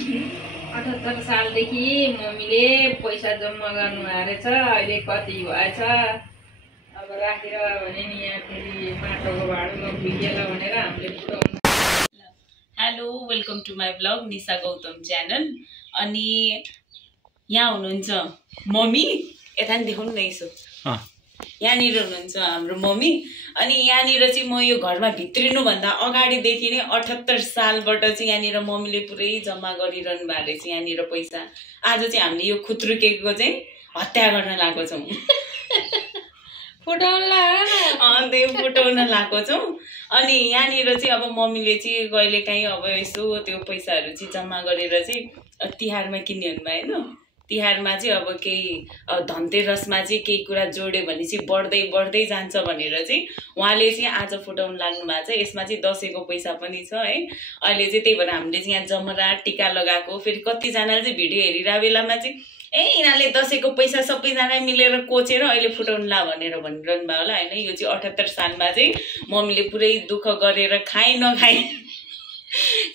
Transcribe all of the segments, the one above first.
78 सालदेखि मम्मीले पैसा जम्मा गर्नु रहेछ। अहिले कति भएछ अब राखेर भने नि यहाँ फेरि माटोको भाडो नपुगेला भनेर हामीले फुटाउनु। Hello welcome to my blog Nisha Gautam channel. अनि यहाँ हुनुहुन्छ मम्मी, यता नि देखाउनु न यसो। यहाँनिर हुनुहुन्छ हाम्रो मम्मी। अनि यहाँनिर चाहिँ म यो घरमा भित्रिनुभन्दा अगाडिदेखि नै 78 सालबाट चाहिँ यहाँनिर मम्मीले पुरै जम्मा गरिरहनु भएको रहेछ यहाँनिर पैसा। आज चाहिँ हामीले यो खुत्रुकेको चाहिँ हत्या गर्न लागेको छौँ। फुटाउन लागेको छौँ। अनि यहाँनिर चाहिँ अब मम्मीले चाहिँ कहिलेकाहीँ अब यसो त्यो पैसाहरू चाहिँ जम्मा गरेर चाहिँ तिहारमा किन्ने हुनुभयो होइन। तिहारमा चाहिँ अब केही धनतेरसमा चाहिँ केही कुरा जोड्यो भने चाहिँ बढ्दै बढ्दै जान्छ भनेर चाहिँ उहाँले चाहिँ आज फुटाउनु लाग्नु भएको छ। यसमा चाहिँ दसैँको पैसा पनि छ है। अहिले चाहिँ त्यही भएर हामीले चाहिँ यहाँ जमरा टिका लगाएको, फेरि कतिजनाले चाहिँ भिडियो हेरिरहेको बेलामा चाहिँ यिनीहरूले दसैँको पैसा सबैजना मिलेर कोचेर अहिले फुटाउनु ला भनेर भनिरहनु भयो होला होइन। यो चाहिँ 78 सालमा चाहिँ मम्मीले पुरै दुःख गरेर खाइ नखाइ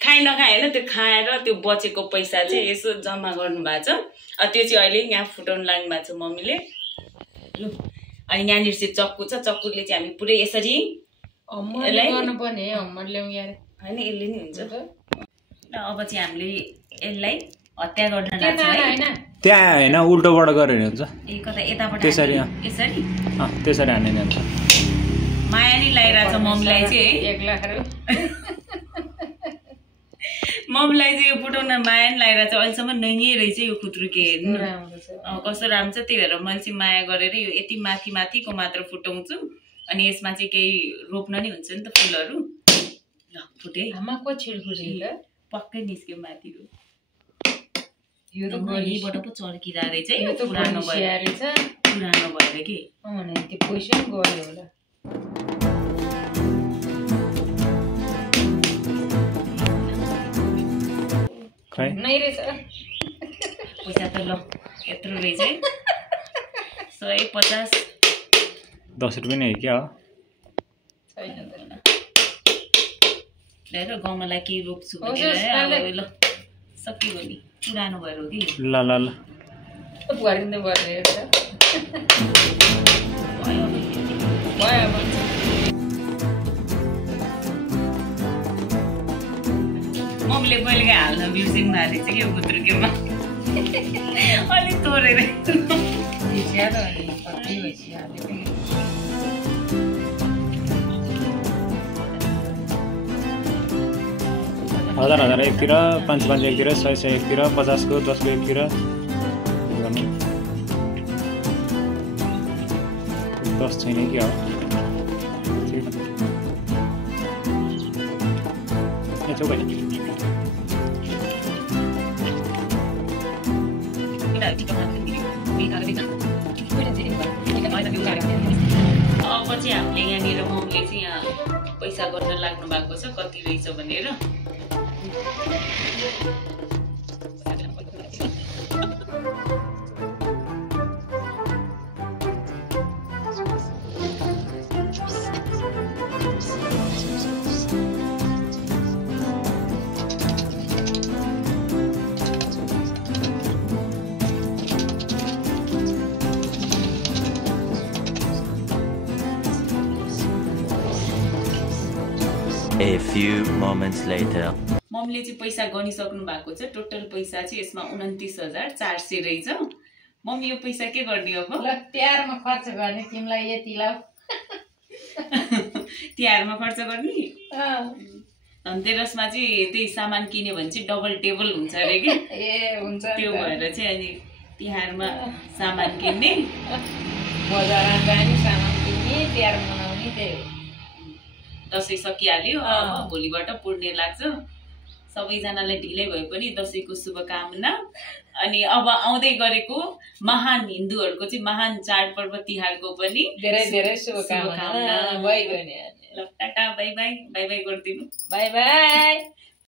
होइन, त्यो खाएर त्यो बचेको पैसा चाहिँ यसो जम्मा गर्नु भएको छ। त्यो चाहिँ अहिले यहाँ फुटाउनु लाग्नु भएको छ मम्मीले। लु अनि यहाँनिर चाहिँ चक्कु छ, चक्कुले चाहिँ हामी पुरै यसरी गर्नुपर्ने होमवर्क ल्याउँ यार होइन, यसले नि हुन्छ। अब चाहिँ हामीले यसलाई हत्या गर्न लाग्छौँ होइन। त्यहाँ होइन उल्टोबाट गऱ्यो भने हुन्छ। ए कता यताबाट त्यसरी यसरी त्यसरी हान्ने नि हुन्छ। माया नि लगाइरहेको छ मम्मीलाई चाहिँ 1 लाख मम्मीलाई चाहिँ यो फुटाउन माया नि लगाइरहेको छ। अहिलेसम्म नयाँ रहेछ यो खुत्रुके हेर्नु कस्तो राम्रो छ। त्यही भएर मैले चाहिँ माया गरेर यो यति माथि माथिको मात्र फुटाउँछु। अनि यसमा चाहिँ केही रोप्न नि हुन्छ नि त फुलहरू। ल फुटे आमाको छिडफुडी पक्कै निस्क्यो माथिको। यो त गलीबाट पो चर्किरहेको रहेछ यो त पुरानो भएर कि त्यो पैसा पनि गयो होला। नै रहेछ पैसा त ल यत्रो रहेछ 150 10 रुपियाँ नै क्या हो। ल्याएर गमलाई केही रोप्छु ल सकियो नि पुरानो भएर हो कि। ल ल ल भरिँदै भयो मम्मीले कहिलेकाहीँ हाल्न बिर्सिनु भएको रहेछ कि यो खुत्रुकेमा अलिक तोरेर। हजार एकतिर, 500 एकतिर, 100 एकतिर, 50 को 10 को एकतिर 10 छैन कि हो। अब चाहिँ हामीले यहाँनिर मम्मीले चाहिँ यहाँ पैसा गर्न लाग्नु भएको छ कति रहेछ भनेर। A few moments later. मम्मीले चाहिँ पैसा गनिसक्नु भएको छ। टोटल पैसा चाहिँ यसमा 29,400 रहेछ। मम्मी यो पैसा के गर्ने अब? ल तिहारमा खर्च गर्ने तिमीलाई यति ल। तिहारमा खर्च गर्ने? धनतेरसमा चाहिँ त्यही सामान किन्यो भने चाहिँ डबल टेबल हुन्छ अरे कि। ए हुन्छ त्यो भएर चाहिँ अनि तिहारमा सामान किन्ने, बजारमा जाने सामान किन्ने, तिहार मनाउने त्यही हो। दसैँ सकिहाल्यो अब भोलिबाट पुर्ने लाग्छ। सबैजनालाई ढिलै भए पनि दसैँको शुभकामना। अनि अब आउँदै गरेको महान हिन्दूहरूको चाहिँ महान चाडपर्व तिहारको पनि धेरै धेरै शुभकामना। ल tata bye bye, bye bye गरिदिनु। Bye by.